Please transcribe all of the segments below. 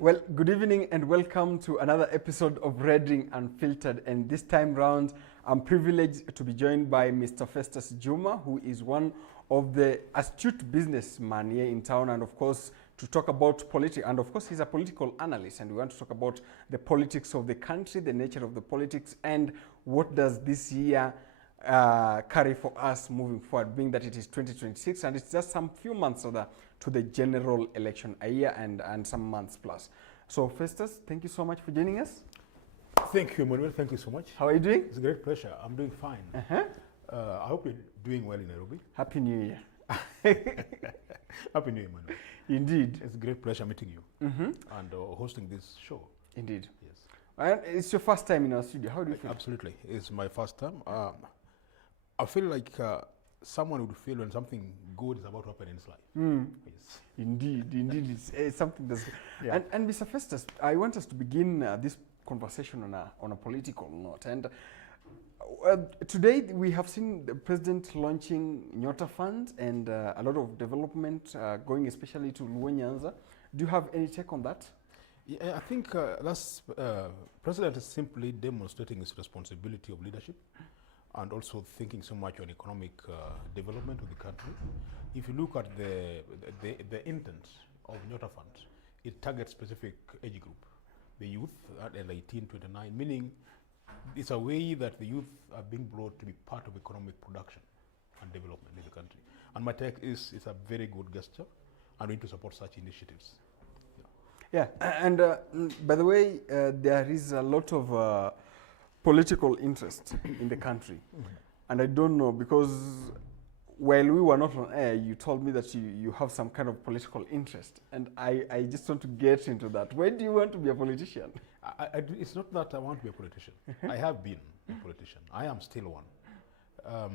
Well, good evening and welcome to another episode of Reading Unfiltered. And this time round, I'm privileged to be joined by Mr. Festus Juma, who is one of the astute businessmen here in town, and of course, to talk about politics. And of course, he's a political analyst, and we want to talk about the politics of the country, the nature of the politics, and what does this year carry for us moving forward, being that it is 2026 and it's just some few months to the general election, a year and some months plus. So Festus, thank you so much for joining us. Thank you, Manuel. Thank you so much. How are you doing? It's a great pleasure. I'm doing fine. I hope you're doing well in Nairobi. Happy New Year. Happy New Year, Manuel. Indeed. It's a great pleasure meeting you and hosting this show. Indeed. Yes. And it's your first time in our studio. How do you feel? Absolutely. It's my first time. I feel like someone would feel when something good is about to happen in his life. Yes. Indeed. It's something that's... Yeah. And Mr. Festus, I want us to begin this conversation on a political note. And today we have seen the president launching Nyota Fund and a lot of development going especially to Luo Nyanza. Do you have any take on that? Yeah, I think that's president is simply demonstrating his responsibility of leadership and also thinking so much on economic development of the country. If you look at the intent of Nyota Fund, it targets specific age group, the youth at 18-29, meaning it's a way that the youth are being brought to be part of economic production and development in the country. And my take is it's a very good gesture, and we need to support such initiatives. Yeah, and by the way, there is a lot of political interest in the country. And I don't know, because while we were not on air, you told me that you have some kind of political interest. And I just want to get into that. When do you want to be a politician? It's not that I want to be a politician. I have been a politician. I am still one.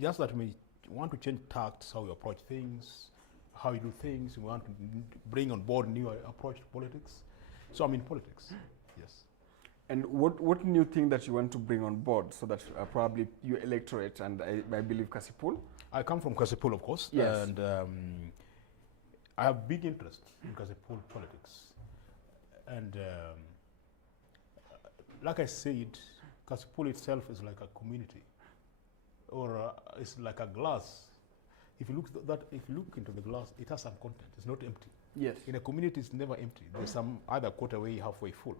Just that we want to change tacts, how we approach things, how you do things. We want to bring on board new approach to politics. So I'm in politics, yes. And what new thing that you want to bring on board so that probably your electorate and I believe Kasipul? I come from Kasipul, of course. Yes. And I have big interest in Kasipul politics. And like I said, Kasipul itself is like a community, or it's like a glass. If you look into the glass, it has some content. It's not empty. Yes. In a community, it's never empty. There's some either quarter way, halfway full.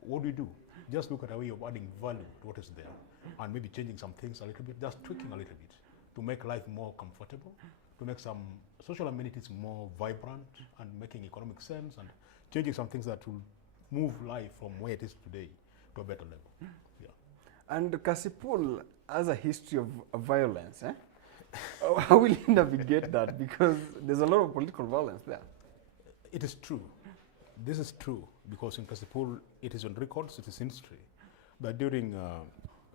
What do? Just look at a way of adding value to what is there, and maybe changing some things a little bit, just tweaking a little bit to make life more comfortable, to make some social amenities more vibrant, and making economic sense, and changing some things that will move life from where it is today to a better level. Yeah. And Kasipul has a history of violence, eh? How will you navigate that? Because there's a lot of political violence there. It is true. This is true because in Kasipul, it is on records, it is in history, that during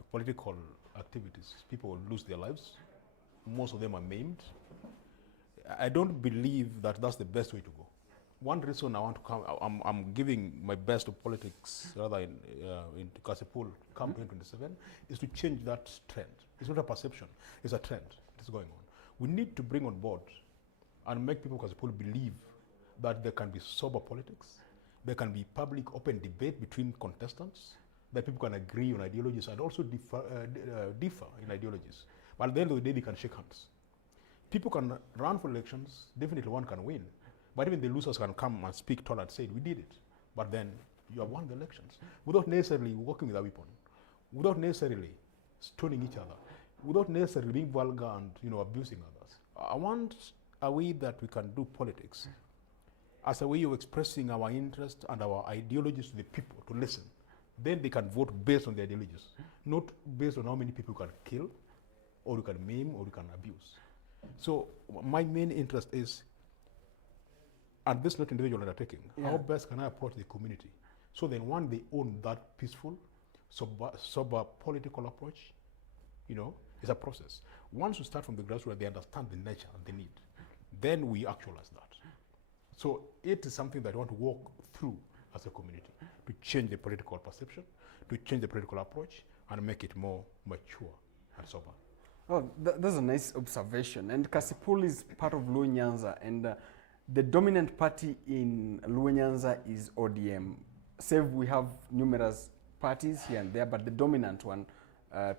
political activities, people will lose their lives. Most of them are maimed. I don't believe that that's the best way to go. One reason I want to come, I'm giving my best to politics rather in Kasipul come 2027, is to change that trend. It's not a perception, it's a trend that's going on. We need to bring on board and make people in Kasipul believe that there can be sober politics, there can be public open debate between contestants, that people can agree on ideologies and also differ in ideologies. But at the end of the day, they can shake hands. People can run for elections, definitely one can win, but even the losers can come and speak tall and say, we did it. But then you have won the elections without necessarily working with a weapon, without necessarily stoning each other, without necessarily being vulgar and abusing others. I want a way that we can do politics as a way of expressing our interest and our ideologies to the people to listen. Then they can vote based on their ideologies, not based on how many people you can kill, or you can maim, or you can abuse. So my main interest is, and this is not individual undertaking, how best can I approach the community? So then one, they own that peaceful, sober political approach, it's a process. Once you start from the grassroots, they understand the nature and the need. Then we actualize that. So it is something that I want to walk through as a community to change the political perception, to change the political approach, and make it more mature and sober. Oh, that's a nice observation. And Kasipul is part of Luo Nyanza, and The dominant party in Luo-Nyanza is ODM. Save we have numerous parties here and there, but the dominant one,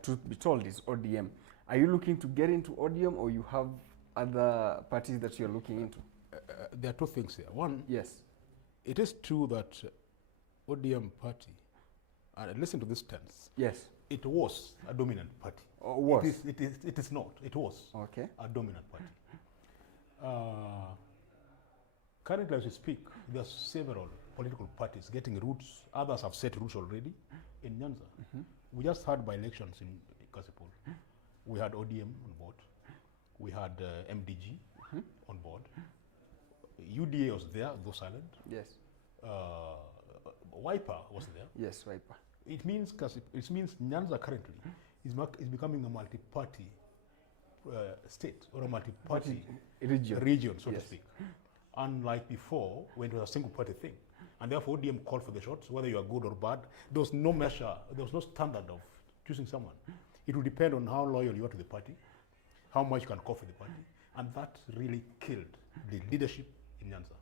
truth be told, is ODM. Are you looking to get into ODM, or you have other parties that you're looking into? There are two things here. One, Yes. it is true that ODM party, and listen to this tense, Yes. it was a dominant party. Or was? It is not. It was Okay. a dominant party. Currently, as we speak, there are several political parties getting roots. Others have set roots already in Nyanza. We just had by-elections in Kasipul. We had ODM on board. We had MDG on board. UDA was there, though silent. Yes. Wiper was there. Yes, Wiper. It means Nyanza currently is becoming a multi-party state, or a multi-party region, so to speak. Unlike before, when it was a single-party thing. And therefore, ODM called for the shots, whether you are good or bad. There was no measure, there was no standard of choosing someone. It would depend on how loyal you are to the party, how much you can call for the party. And that really killed the leadership in Nyanza.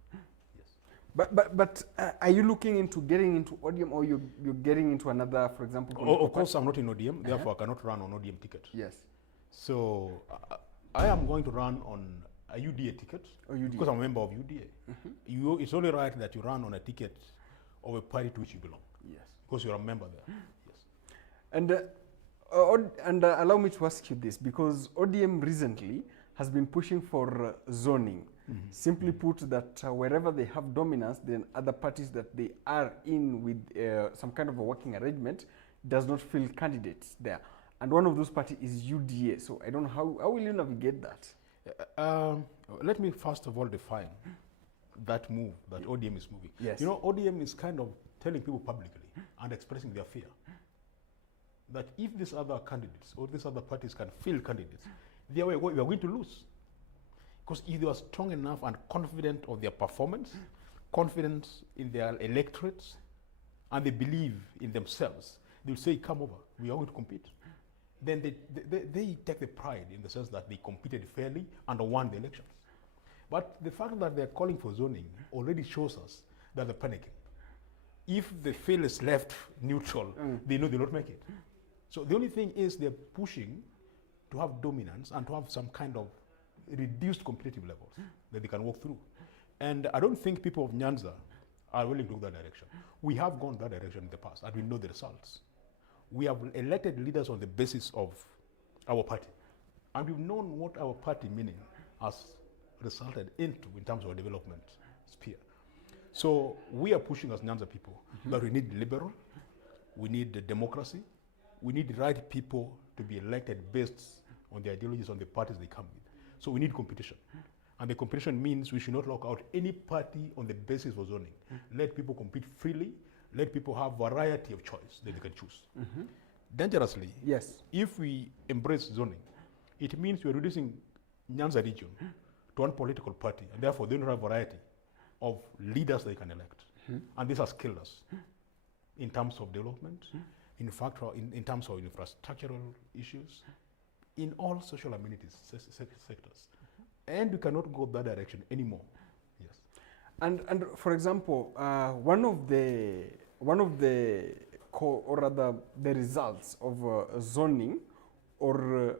Yes. But are you looking into getting into ODM, or you're getting into another, for example? Of course, I'm not in ODM, therefore I cannot run on ODM ticket. Yes. So I am going to run on a UDA ticket, because I'm a member of UDA. It's only right that you run on a ticket of a party to which you belong. Yes. Because you're a member there. Yes. And allow me to ask you this, because ODM recently has been pushing for zoning. Simply put, that wherever they have dominance, then other parties that they are in with some kind of a working arrangement does not fill candidates there. And one of those parties is UDA. So I don't know, how will you navigate that? Let me first of all define that move that ODM is moving. Yes. You know, ODM is kind of telling people publicly and expressing their fear that if these other candidates or these other parties can field candidates, we are going to lose. Because if they are strong enough and confident of their performance, confident in their electorates, and they believe in themselves, they'll say, come over, we are going to compete. Then they take the pride in the sense that they competed fairly and won the elections. But the fact that they're calling for zoning already shows us that they're panicking. If the field is left neutral, they know they'll not make it. So the only thing is they're pushing to have dominance and to have some kind of reduced competitive levels that they can walk through. And I don't think people of Nyanza are willing to go that direction. We have gone that direction in the past, and we know the results. We have elected leaders on the basis of our party. And we've known what our party meaning has resulted into in terms of our development sphere. So we are pushing as Nyanza people that we need liberal, we need democracy, we need the right people to be elected based on the ideologies, on the parties they come with. So we need competition. And the competition means we should not lock out any party on the basis of zoning. Let people compete freely. Let people have variety of choice that they can choose. Dangerously, Yes. if we embrace zoning, it means we're reducing Nyanza region to one political party, and therefore they don't have variety of leaders they can elect. And this has killed us in terms of development, in fact, in terms of infrastructural issues, in all social amenities sectors. And we cannot go that direction anymore. Yes. And for example, one of the or rather the results of zoning or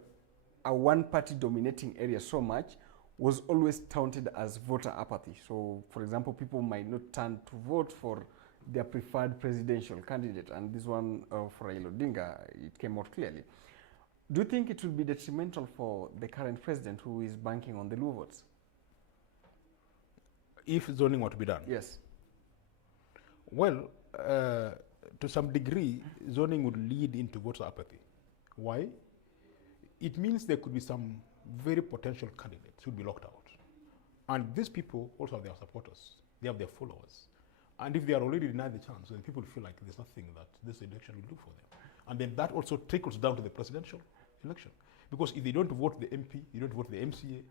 a one-party dominating area so much was always touted as voter apathy. So, for example, people might not turn to vote for their preferred presidential candidate, and this one for Raila Odinga, it came out clearly. Do you think it will be detrimental for the current president who is banking on the Luo votes? If zoning were to be done? Yes. Well, to some degree, zoning would lead into voter apathy. Why? It means there could be some very potential candidates who would be locked out. And these people also have their supporters. They have their followers. And if they are already denied the chance, then people feel like there's nothing that this election will do for them. And then that also trickles down to the presidential election. Because if they don't vote the MP, you don't vote the MCA,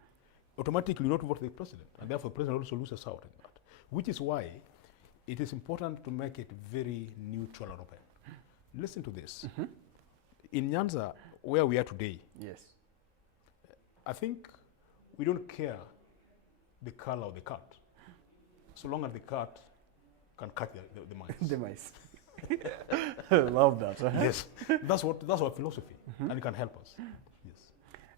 automatically you don't vote the president. And therefore the president also loses out in that. Which is why it is important to make it very neutral and open. Listen to this. In Nyanza, where we are today, Yes. I think we don't care the color of the card. so long as the cat can catch the mice. The mice. Love that. Yes, that's our philosophy, and it can help us. Yes.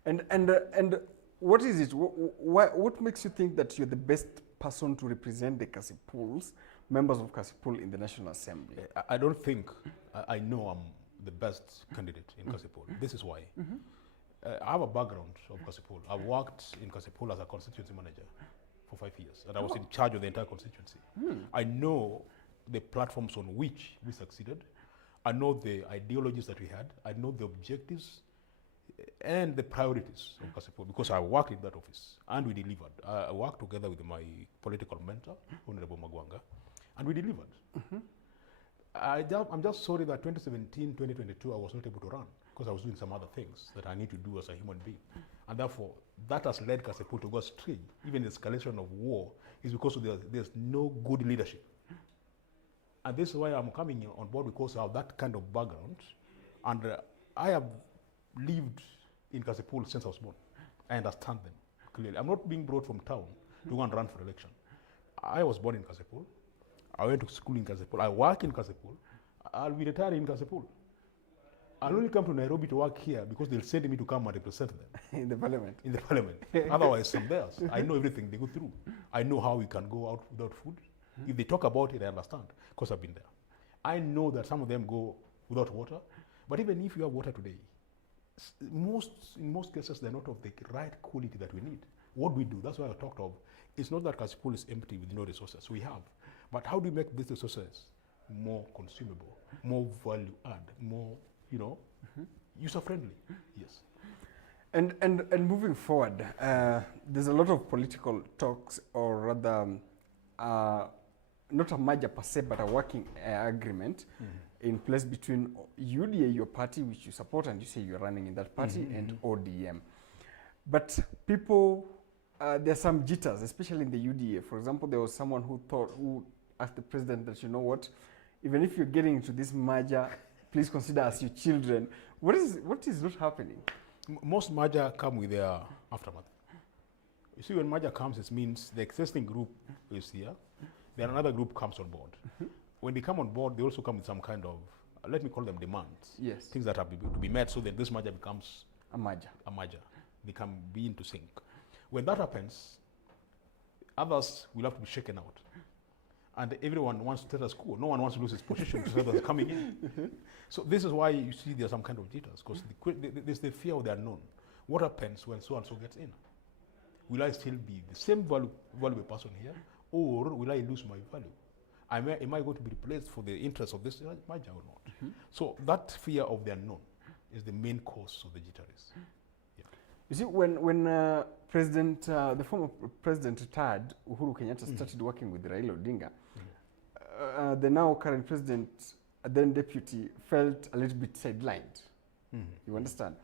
And what is it? What makes you think that you're the best person to represent the Kasipuls, members of Kasipul in the National Assembly? I don't think I know I'm the best candidate in Kasipul. This is why. I have a background of Kasipul. I worked in Kasipul as a constituency manager for 5 years, and I was in charge of the entire constituency. I know the platforms on which we succeeded. I know the ideologies that we had. I know the objectives and the priorities of Kasipul, because I worked in that office and we delivered. I worked together with my political mentor, Honorable Magwanga, and we delivered. I'm just sorry that 2017, 2022, I was not able to run because I was doing some other things that I need to do as a human being. And therefore, that has led Kasipul to go astray. Even the escalation of war is because there's no good leadership. And this is why I'm coming on board, because I have that kind of background. And I have lived in Kasipul since I was born. I understand them clearly. I'm not being brought from town to go and run for election. I was born in Kasipul. I went to school in Kasipul. I work in Kasipul. I'll be retiring in Kasipul. I'll only come to Nairobi to work here because they'll send me to come and represent them. In the parliament. In the parliament. Otherwise, I'm theirs. I know everything they go through. I know how we can go out without food. If they talk about it, I understand, because I've been there. I know that some of them go without water, but even if you have water today, in most cases, they're not of the right quality that we need. What we do, that's why I talked of, it's not that Kasipul is empty with no resources. We have. But how do we make these resources more consumable, more value add, more, user-friendly? Yes. And moving forward, there's a lot of political talks, or rather, not a merger per se, but a working agreement in place between UDA, your party, which you support, and you say you're running in that party, and ODM. But people, there are some jitters, especially in the UDA. For example, there was someone who asked the president that, you know what, even if you're getting into this merger, please consider us your children. What is not happening? Most merger come with their aftermath. You see, when merger comes, it means the existing group is here, then another group comes on board. When they come on board, they also come with some kind of, let me call them demands. Yes. Things that have to be met, so that this merger becomes a merger. They can be into sync. When that happens, others will have to be shaken out. And everyone wants status quo. No one wants to lose his position to others coming in. So this is why you see there's some kind of jitters, because there's the fear of the unknown. What happens when so and so gets in? Will I still be the same valuable person here, or will I lose my value? Am I going to be replaced for the interest of this merger or not? So that fear of the unknown is the main cause of the jitteries. Yeah. You see, when the former president retired, Uhuru Kenyatta started working with Raila Odinga, the now current president, then deputy, felt a little bit sidelined. You understand?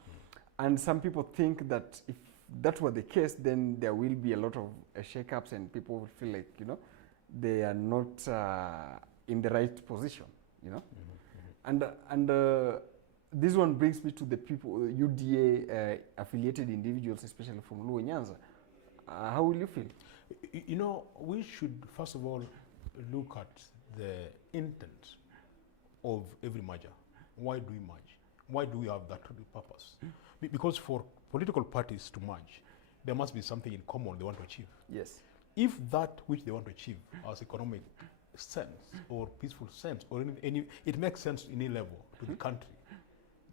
And some people think that if that were the case, then there will be a lot of shake-ups and people will feel like, they are not in the right position, And this one brings me to the people, UDA affiliated individuals, especially from Luo Nyanza. How will you feel? We should first of all look at the intent of every merger. Why do we merge? Why do we have that purpose? Because for political parties to merge, there must be something in common they want to achieve. Yes. If that which they want to achieve has economic sense or peaceful sense, or it makes sense in any level to the country,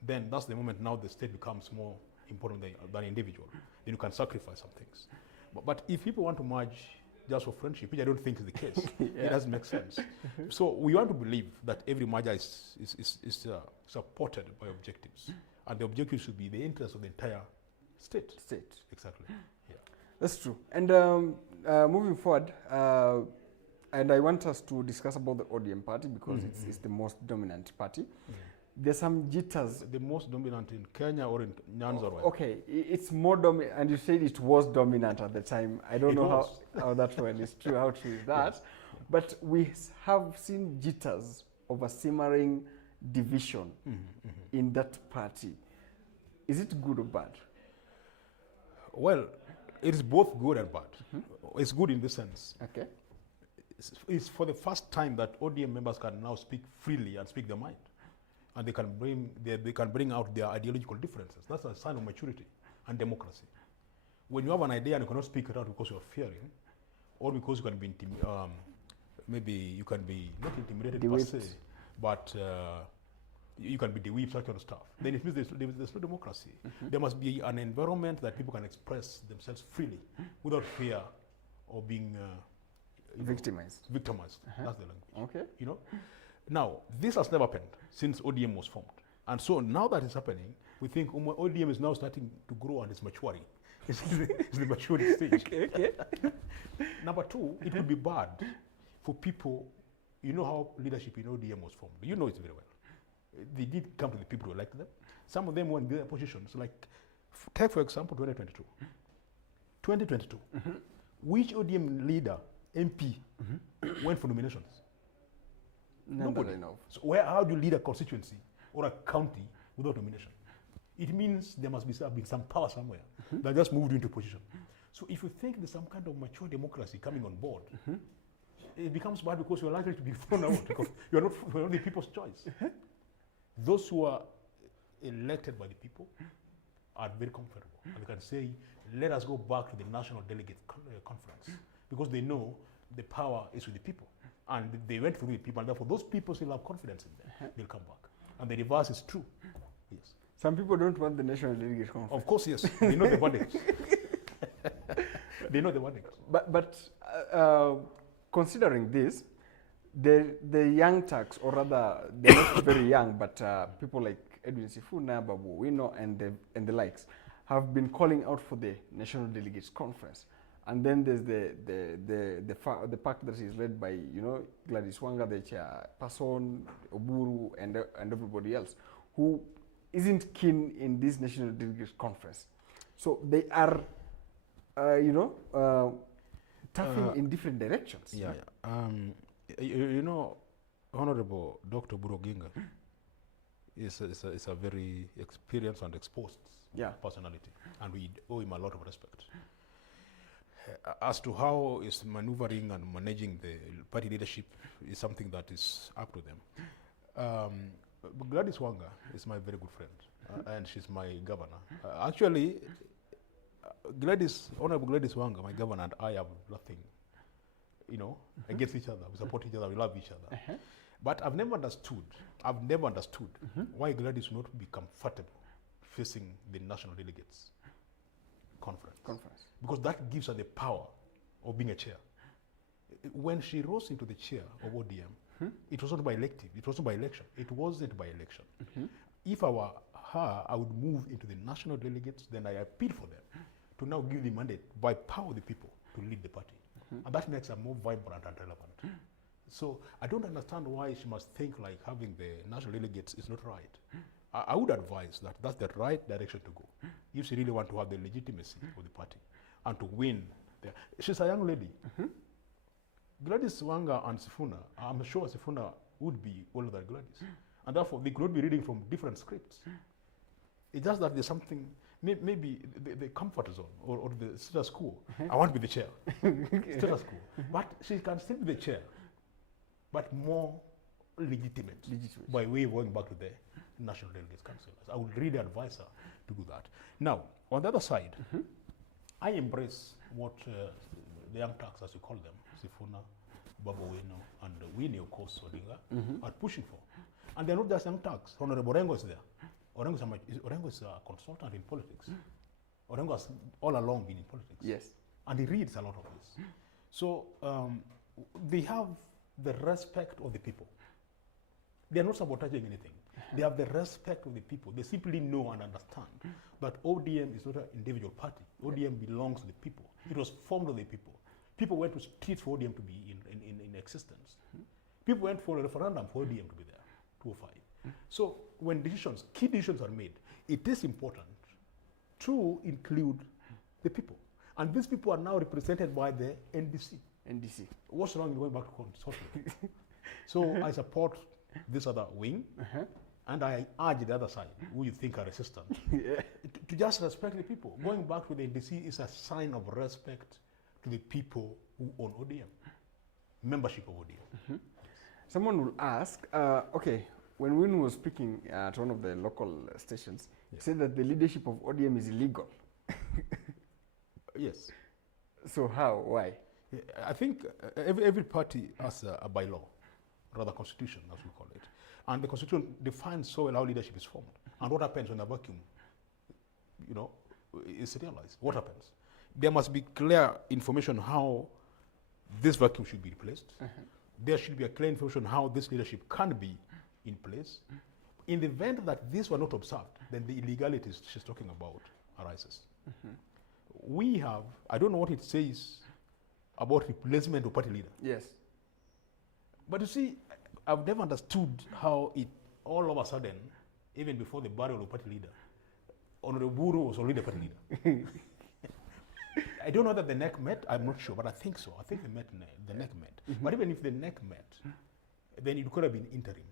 then that's the moment now the state becomes more important than individual. Then you can sacrifice some things. But if people want to merge just for friendship, which I don't think is the case, it doesn't make sense. So we want to believe that every merger is supported by objectives. And the objective should be the interest of the entire state. Exactly. Yeah. That's true. And moving forward, and I want us to discuss about the ODM party because it's the most dominant party. There's some jitters. The most dominant in Kenya or in Nyanza? Okay, it's more dominant, and you said it was dominant at the time. I don't know how that one is true, how true is that. Yes. But we have seen jitters of a simmering division in that party. Is it good or bad? Well, it is both good and bad. It's good in this sense. Okay. it's for the first time that ODM members can now speak freely and speak their mind. And they can bring out their ideological differences. That's a sign of maturity and democracy. When you have an idea and you cannot speak it out because you're fearing, or because you can be maybe you can be not intimidated per se, but you can be de-whipped, that kind of stuff. Then it means there's no democracy. There must be an environment that people can express themselves freely without fear or being victimized. Victimized. That's the language. Okay. You know. Now this has never happened since ODM was formed, and so now that it's happening, we think ODM is now starting to grow and it's maturing. It's the maturity stage. Okay. Number two, it would be bad for people. You know how leadership in ODM was formed. You know it very well. They did come to the people who elected them. Some of them were in their positions. Like, take for example 2022. 2022. Which ODM leader, MP, went for nominations? Nobody. So how do you lead a constituency or a county without nomination? It means there must be some power somewhere that just moved into position. So if you think there's some kind of mature democracy coming on board, it becomes bad because you're likely to be thrown out because you're not the people's choice. Those who are elected by the people are very comfortable. And they can say, let us go back to the National Delegate Conference because they know the power is with the people. And they went through the people, and therefore those people still have confidence in them. They'll come back. And the reverse is true. Yes. Some people don't want the National Delegate Conference. Of course, yes. They know the verdicts. They know the verdicts. But considering this, the young Turks, or rather, they're not very young, but people like Edwin Sifuna, Babu Wino, and the likes, have been calling out for the National Delegates Conference. And then there's the pact that is led by, Gladys Wanga, the chairperson, Oburu, and everybody else, who isn't keen in this National Delegates Conference. So they are, tapping in different directions. Yeah. Honorable Dr. Buroginga is a very experienced and exposed personality, and we owe him a lot of respect. As to how is maneuvering and managing the party leadership is something that is up to them. Gladys Wanga is my very good friend, and she's my governor. Actually, Honorable Gladys Wanga, my governor, and I have nothing, against each other. We support each other, we love each other. But I've never understood why Gladys would not be comfortable facing the National Delegates Conference. Because that gives her the power of being a chair. When she rose into the chair of ODM, it was not by elective, it wasn't by election. It wasn't by election. If I were her, I would move into the national delegates, then I appeal for them to now give the mandate by power of the people to lead the party. And that makes her more vibrant and relevant. So I don't understand why she must think like having the national delegates is not right. I would advise that that's the right direction to go if she really wants to have the legitimacy of the party and to win. She's a young lady. Gladys Wanga and Sifuna, I'm sure Sifuna would be older than Gladys. And therefore, they could be reading from different scripts. It's just that there's something, maybe the comfort zone or the status quo. I want to be the chair. Status quo. But she can still be the chair, but more legitimate. By way of going back to the National Delegates Council. I would really advise her to do that. Now, on the other side, I embrace what the young Turks, as you call them, Sifuna, Babu Wino, and Winnie, of course, Odinga, are pushing for. And they're not just young Turks. Honorable Orengo is there. Orengo is a consultant in politics. Orengo has all along been in politics. Yes. And he reads a lot of this. So they have the respect of the people. They are not sabotaging anything. They have the respect of the people. They simply know and understand that ODM is not an individual party. ODM belongs to the people. It was formed of the people. People went to streets for ODM to be in existence. People went for a referendum for ODM to be there, 2005. So when key decisions are made, it is important to include the people. And these people are now represented by the NDC. What's wrong in going back to consulting? So I support this other wing, and I urge the other side, who you think are resistant, to just respect the people. Going back to the NDC is a sign of respect to the people who own ODM. membership of ODM. Someone will ask, okay, when Win was speaking at one of the local stations, he said that the leadership of ODM is illegal. Yes. So how? Why? I think every party has a bylaw, rather constitution, as we call it. And the constitution defines so well how leadership is formed. And what happens when a vacuum, is realized? What happens? There must be clear information how this vacuum should be replaced. There should be a clear information how this leadership can be in place. In the event that these were not observed, then the illegalities she's talking about arises. We have, I don't know what it says about replacement of party leader. Yes. But you see, I've never understood how it all of a sudden, even before the burial of party leader, Honorable Buru was already the party leader. I don't know that the neck met, I'm not sure, but I think so. I think the neck met. But even if the neck met, then it could have been interim,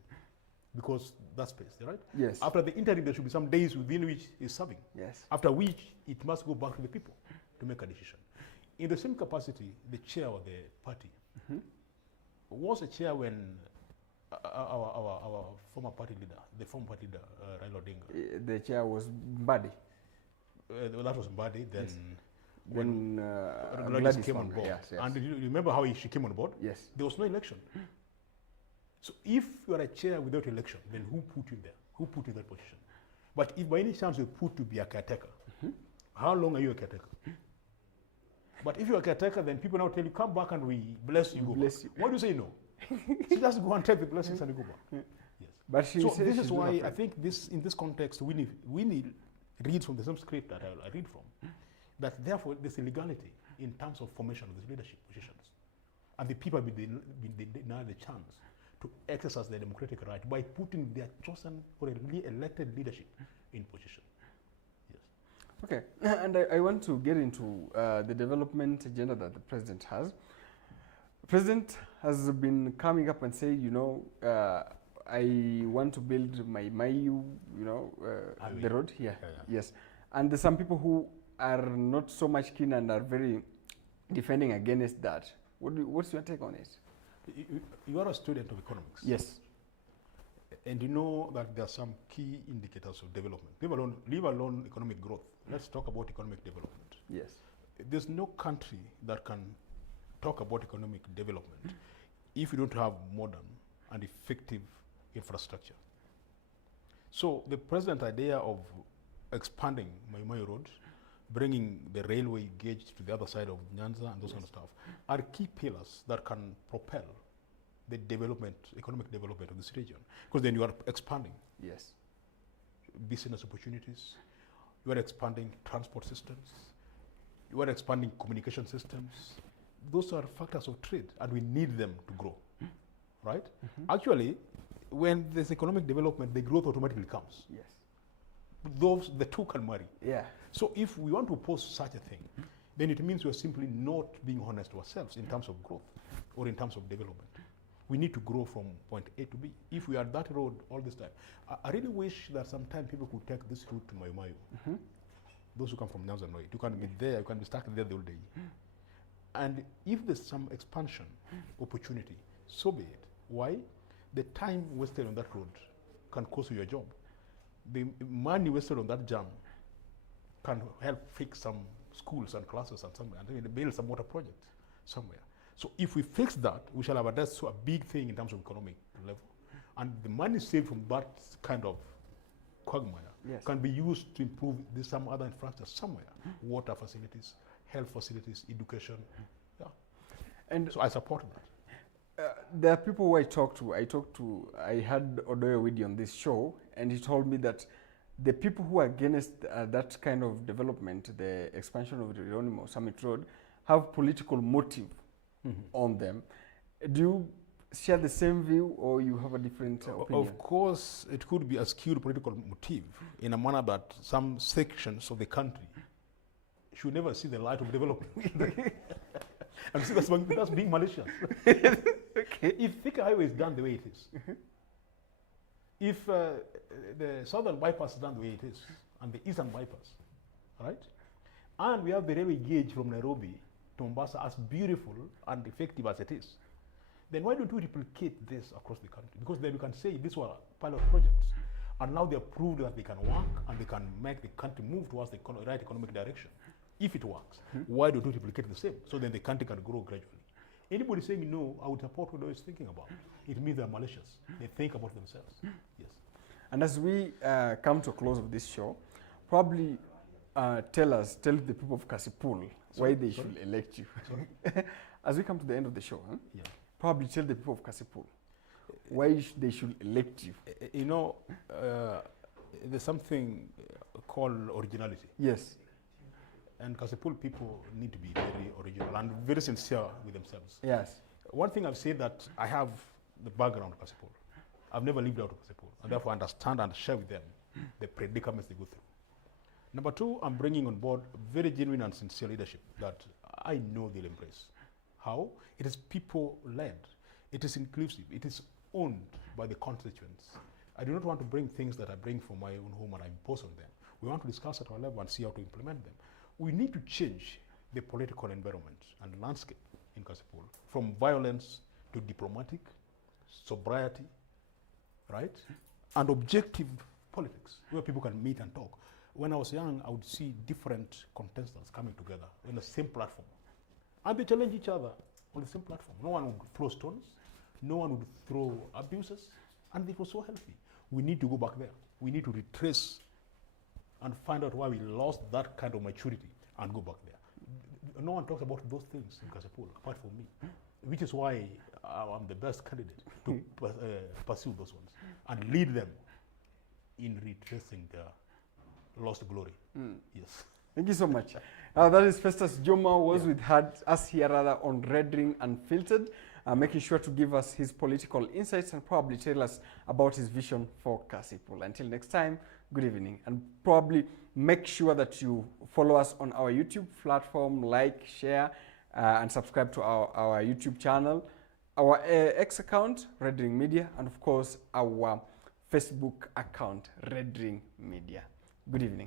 because that's space, right? Yes. After the interim, there should be some days within which he's serving. Yes. After which, it must go back to the people to make a decision. In the same capacity, the chair of the party was a chair when our former party leader, Raila Odinga. The chair was Mbadi. That was Mbadi. Then Yes. When Gladys came on board. Yes, yes. And you remember how she came on board? Yes. There was no election. So if you are a chair without election, then who put you there? Who put you in that position? But if by any chance you're put to be a caretaker, how long are you a caretaker? But if you're a caretaker, then people now tell you, come back and we bless you, go back. Why do you say no? So just go and take the blessings and you go back. Yes. But she So says this she's is not why afraid. I think in this context, we need read from the same script that I read from, that therefore there's illegality in terms of formation of these leadership positions. And the people have been denied the chance to exercise their democratic right by putting their chosen or elected leadership in position. Yes. Okay, and I want to get into the development agenda that the president has. The president has been coming up and saying, I want to build my Mayu, the road here. Yeah. Yes, and there's some people who are not so much keen and are very defending against that. What's your take on it? You are a student of economics. Yes. And you know that there are some key indicators of development, leave alone economic growth. Let's talk about economic development. Yes. There's no country that can talk about economic development if you don't have modern and effective infrastructure. So the president's idea of expanding Mai Road, bringing the railway gauge to the other side of Nyanza and those kind of stuff, are key pillars that can propel the economic development of this region. Because then you are expanding Yes. business opportunities, you are expanding transport systems, you are expanding communication systems. Those are factors of trade, and we need them to grow, right? Actually, when there's economic development, the growth automatically comes. Yes. The two can marry. Yeah. So if we want to oppose such a thing, then it means we're simply not being honest to ourselves in terms of growth or in terms of development. We need to grow from point A to B. If we are that road all this time, I really wish that sometime people could take this route to Mayu. Those who come from Nyanza know it. You can be there, you can be stuck there the whole day. And if there's some expansion opportunity, so be it. Why? The time wasted on that road can cost you your job. The money wasted on that jam can help fix some schools and classes and somewhere, and build some water projects somewhere. So if we fix that, we shall have addressed a big thing in terms of economic level. And the money saved from that kind of quagmire can be used to improve some other infrastructure somewhere. Water facilities, health facilities, education. Yeah. And so I support that. There are people who I had Odoyo Widi on this show, and he told me that the people who are against that kind of development, the expansion of the Ronimo Summit Road, have political motive on them. Do you share the same view, or you have a different opinion? Of course, it could be a skewed political motive in a manner that some sections of the country should never see the light of development. And see, that's being malicious. Okay. If Thika Highway is done the way it is, if the southern bypass is done the way it is, and the eastern bypass, right? And we have the railway gauge from Nairobi to Mombasa as beautiful and effective as it is, then why don't we replicate this across the country? Because then we can say these were pilot projects, and now they have proved that they can work and they can make the country move towards the right economic direction. If it works, why don't we replicate the same? So then the country can grow gradually. Anybody saying no, I would support what they're thinking about. It means they're malicious. They think about themselves. Yes. And as we come to a close of this show, probably tell the people of Kasipul why they should elect you. As we come to the end of the show, Yeah. probably tell the people of Kasipul why they should elect you. You know, there's something called originality. Yes. And Kasipul people need to be very original and very sincere with themselves. Yes. One thing I've said that I have the background of Kasipul. I've never lived out of Kasipul, and therefore understand and share with them the predicaments they go through. Number two, I'm bringing on board very genuine and sincere leadership that I know they'll embrace. How? It is people-led. It is inclusive. It is owned by the constituents. I do not want to bring things that I bring from my own home and I impose on them. We want to discuss at our level and see how to implement them. We need to change the political environment and landscape in Kasipul from violence to diplomatic, sobriety, right? And objective politics, where people can meet and talk. When I was young, I would see different contestants coming together on the same platform. And they challenge each other on the same platform. No one would throw stones, no one would throw abuses, and it was so healthy. We need to go back there. We need to retrace and find out why we lost that kind of maturity and go back there. No one talks about those things in Kasipul apart from me, which is why I'm the best candidate to pursue those ones and lead them in retracing their lost glory. Yes. Thank you so much. That is Festus Juma was with us here on Red Ring Unfiltered, making sure to give us his political insights and probably tell us about his vision for Kasipul. Until next time, good evening. And probably make sure that you follow us on our YouTube platform, like, share, and subscribe to our YouTube channel, our X account, Red Ring Media, and of course, our Facebook account, Red Ring Media. Good evening.